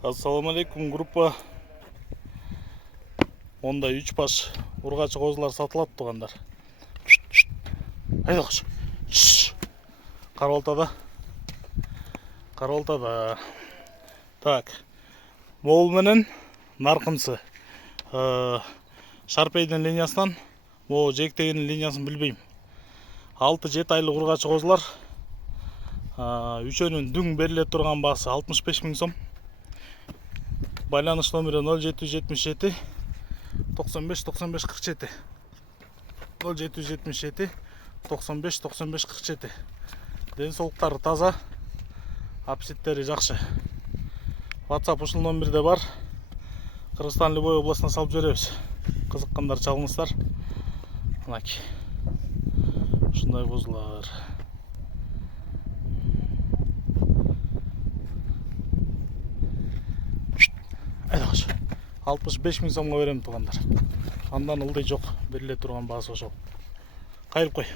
Assalamu alaikum группа. Онда 3 баш ургачы козулар сатылат тугандар. Айда кош. Каролтада. Так. Мол менен наркынсы. Шарпейдин линиясынан, могу жектегенин линиясын билбейм. 6-7 айлык ургачы козулар. Үчөөнүн дүң бериле турган баасы 65 000 сом. Байланыш номери 0777 95 95 47 0777 95 95 47. Ден соолуктары таза, апситтери жакшы. WhatsApp ушул номерде бар. Кыргызстан Любой областына салып жиберебиз. Кызыккандар чалыңыздар. Мынаки. Ушундай козулар. Айда кош. 65 000 сомго берем тугандар. Андан ылдый жок, бериле турган баасы ошол. Кайрып кой.